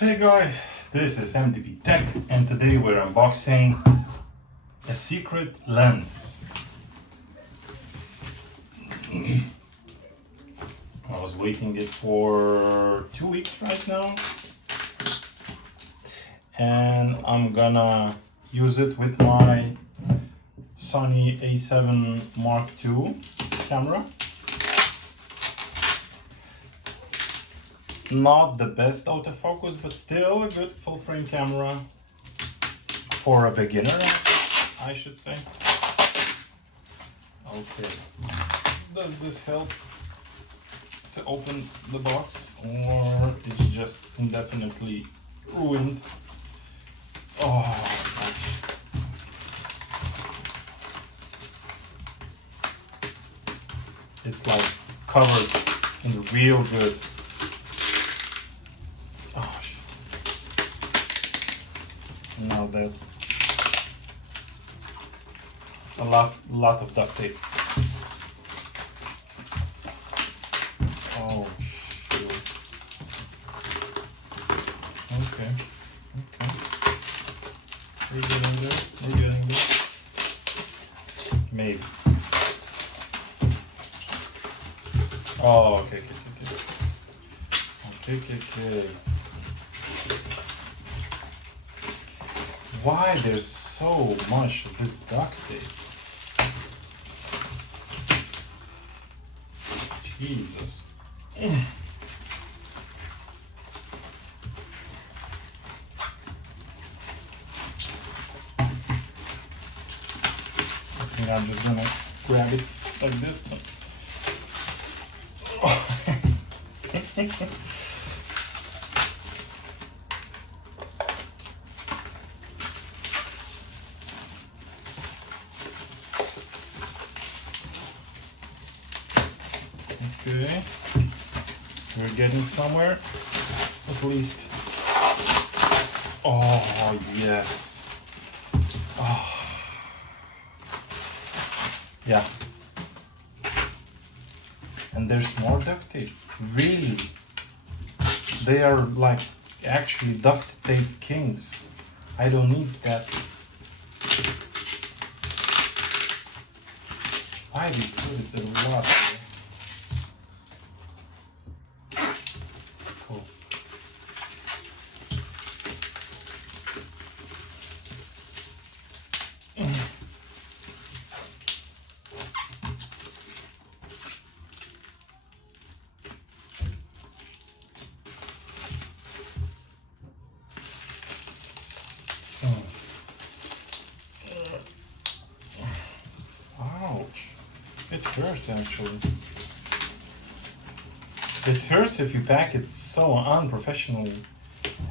Hey guys, this is MTP Tech and today we're unboxing a secret lens. I was waiting it for 2 weeks right now and I'm gonna use it with my Sony A7 Mark II camera. Not the best autofocus, but still a good full frame camera for a beginner, I should say. Okay, does this help to open the box or it's just indefinitely ruined? Oh gosh. It's like covered in real good. Oh shit. Now that's a lot of duct tape. Oh shoot. Okay. We're getting there. Maybe. Oh, okay. Why there's so much of this duct tape? Jesus. I think I'm just gonna grab it like this. Okay, we're getting somewhere, at least. Oh, yes. Oh. Yeah. And there's more duct tape. Really? They are like actually duct tape kings. I don't need that. Why do you put it a lot? Cool. Ouch. It hurts actually. It hurts if you pack it so unprofessionally.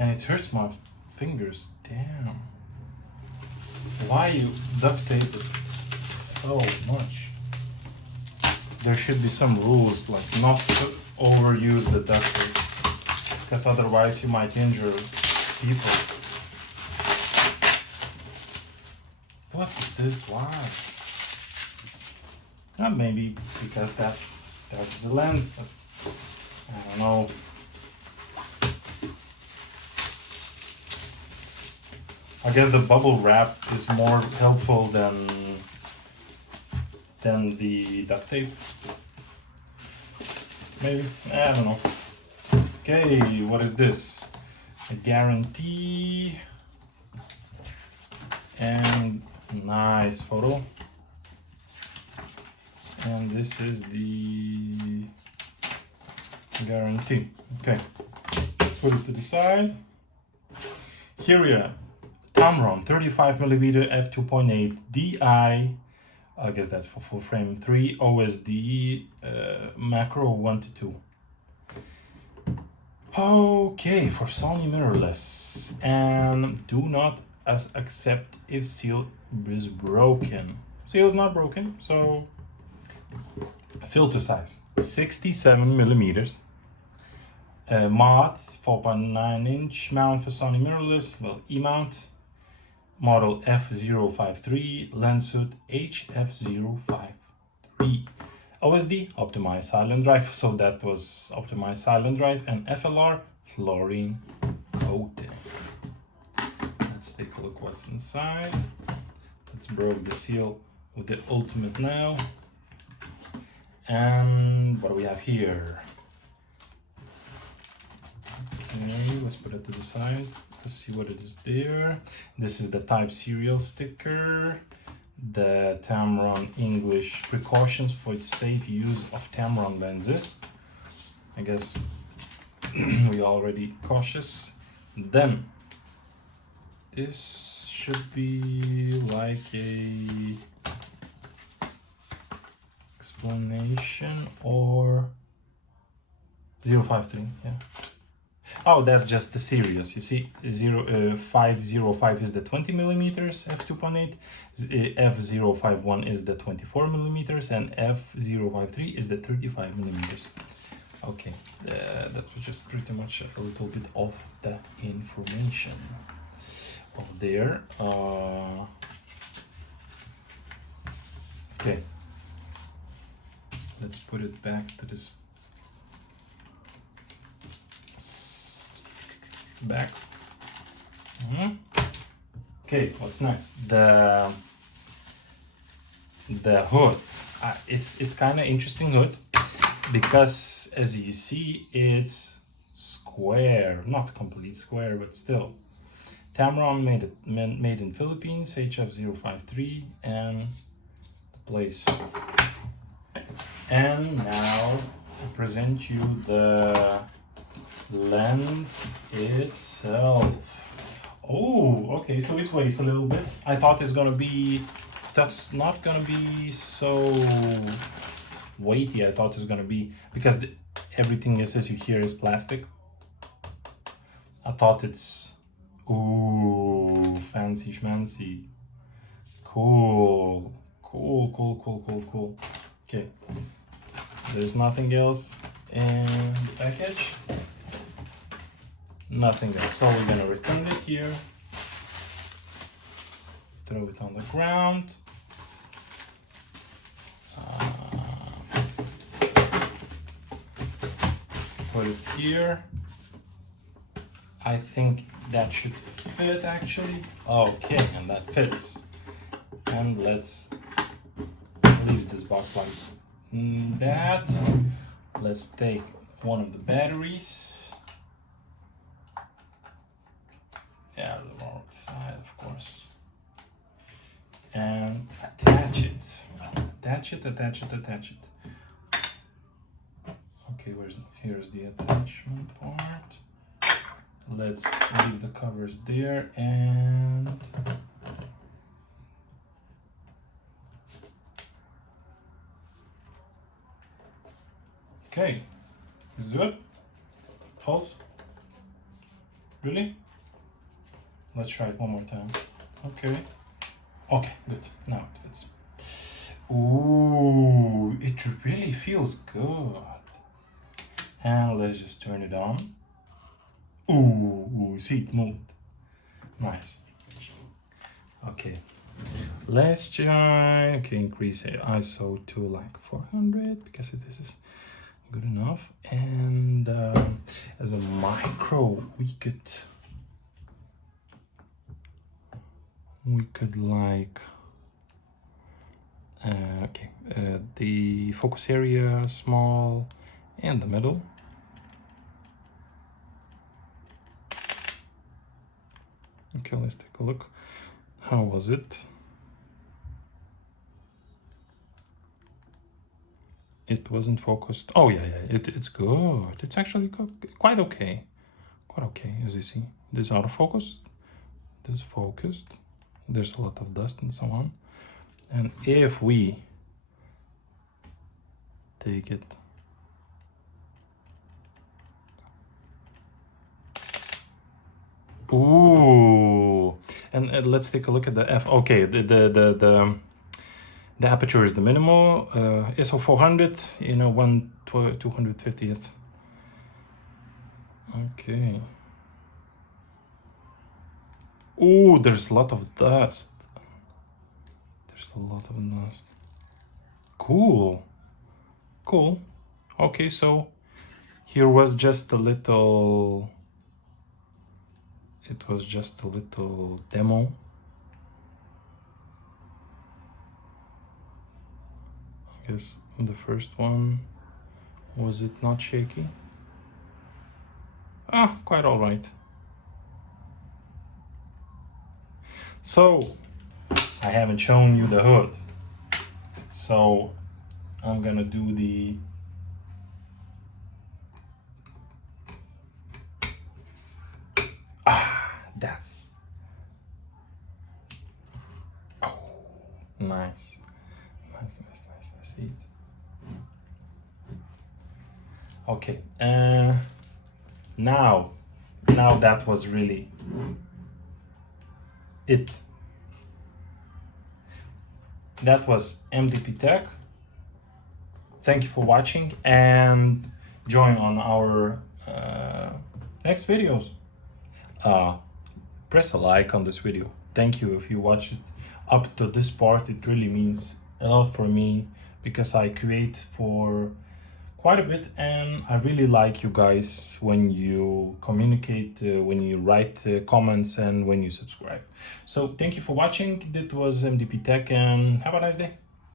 And it hurts my fingers. Damn. Why you duct tape it so much? There should be some rules, like not to overuse the duct tape. Because otherwise you might injure people. What is this? Why? Maybe because that's the lens, but I don't know. I guess the bubble wrap is more helpful than the duct tape. Maybe, I don't know. Okay, what is this? A guarantee and nice photo. And this is the guarantee. Okay, put it to the side. Here we are, Tamron 35mm f2.8 Di. I guess that's for full frame. III OSD macro 1 to 2. Okay, for Sony mirrorless, and do not accept if seal is broken. Seal is not broken, so. Filter size 67mm. Mod 4.9-inch mount for Sony mirrorless, well, E Mount. Model F053, lens suit HF053. OSD, optimized silent drive, so that was optimized silent drive, and FLR, fluorine coating. Let's take a look what's inside. Let's broke the seal with the ultimate now. And what do we have here? Okay, let's put it to the side. Let's see what it is there. This is the Type serial sticker. The Tamron English precautions for safe use of Tamron lenses. I guess we already cautious. Then this should be like a explanation or 053, yeah. Oh, that's just the series. You see, 505 is the 20 millimeters f2.8, f051 is the 24 millimeters, and f053 is the 35 millimeters. Okay, that was just pretty much a little bit of the information of there. Okay, let's put it back to this back. Okay, what's next? The hood. It's kind of interesting hood because, as you see, it's square, not complete square, but still. Tamron made in Philippines, HF053, and the place. And now I present you the lens itself. Oh, okay, so it weighs a little bit. I thought it's gonna be, that's not gonna be so weighty. I thought it's gonna be, because everything is, as you hear, is plastic. I thought it's, ooh, fancy schmancy. Cool. Okay, there's nothing else in the package. Nothing else. So we're gonna return it here, throw it on the ground, put it here. I think that should fit actually. Okay, and that fits. And let's leave this box like that. Let's take one of the batteries. Yeah, the wrong side, of course. And attach it. Attach it. Okay, here's the attachment part. Let's leave the covers there and okay. Is it good? Holds? Really? Let's try it one more time. Okay. Okay, good. Now it fits. Ooh, it really feels good. And let's just turn it on. Ooh, see, it moved. Nice. Okay. Let's try. Okay, increase ISO to like 400 because this is good enough. And as a macro, we could like the focus area small and the middle. Okay, let's take a look. How was it? It wasn't focused. Oh yeah, it's good. It's actually quite okay. Quite okay, as you see. This out of focus. This focused. There's a lot of dust and so on. And if we take it ooh, and let's take a look at the f. Okay, the aperture is the minimal, ISO 400, you know, 1/250th. Okay. Ooh, there's a lot of dust. There's a lot of dust. Cool. Cool. Okay, so here was just a little it was just a little demo. I guess the first one, was it not shaky? Quite all right. So, I haven't shown you the hood. So, I'm gonna do the that's nice. I see it. Okay, now that was really it. That was MDP Tech. Thank you for watching and join on our next videos. Press a like on this video. Thank you if you watch it up to this part. It really means a lot for me because I create for quite a bit and I really like you guys when you communicate, when you write comments and when you subscribe. So thank you for watching. That was MDP Tech and have a nice day.